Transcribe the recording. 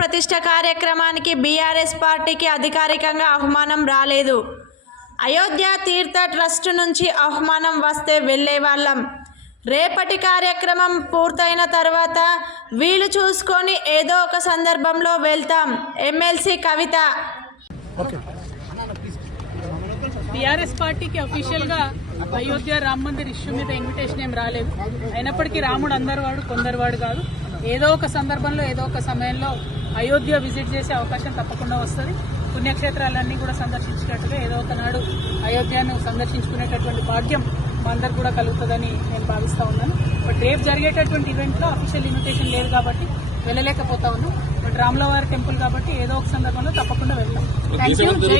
ప్రతిష్ఠ కార్యక్రమానికి బీఆర్ఎస్ పార్టీకి అధికారికంగా ఆహ్వానం రాలేదు. అయోధ్య తీర్థ ట్రస్ట్ నుంచి ఆహ్వానం వస్తే వెళ్ళేవాళ్ళం. రేపటి కార్యక్రమం పూర్తయిన తర్వాత వీలు చూసుకొని ఏదో ఒక సందర్భంలో వెళ్తాం. ఎమ్మెల్సీ కవిత. బీఆర్ఎస్ పార్టీకి అఫీషియల్గా అయోధ్య రామ్ మందిర్ ఇష్యూ మీద ఇన్విటేషన్ ఏం రాలేదు. అయినప్పటికీ రాముడు అందరు వాడు కొందరు వాడు కాదు. ఏదో ఒక సందర్భంలో ఏదో ఒక సమయంలో అయోధ్య విజిట్ చేసే అవకాశం తప్పకుండా వస్తుంది. పుణ్యక్షేత్రాలన్నీ కూడా సందర్శించినట్టుగా ఏదో ఒకనాడు అయోధ్యను సందర్శించుకునేటటువంటి భాగ్యం మా అందరు కూడా కలుగుతుందని నేను భావిస్తూ ఉన్నాను. బట్ రేపు జరిగేటటువంటి ఈవెంట్లో అఫీషియల్ ఇన్విటేషన్ లేదు కాబట్టి వెళ్ళలేకపోతా ఉన్నాం. బట్ రాములవారి టెంపుల్ కాబట్టి ఏదో ఒక సందర్భంలో తప్పకుండా వెళ్తాం. Thank you.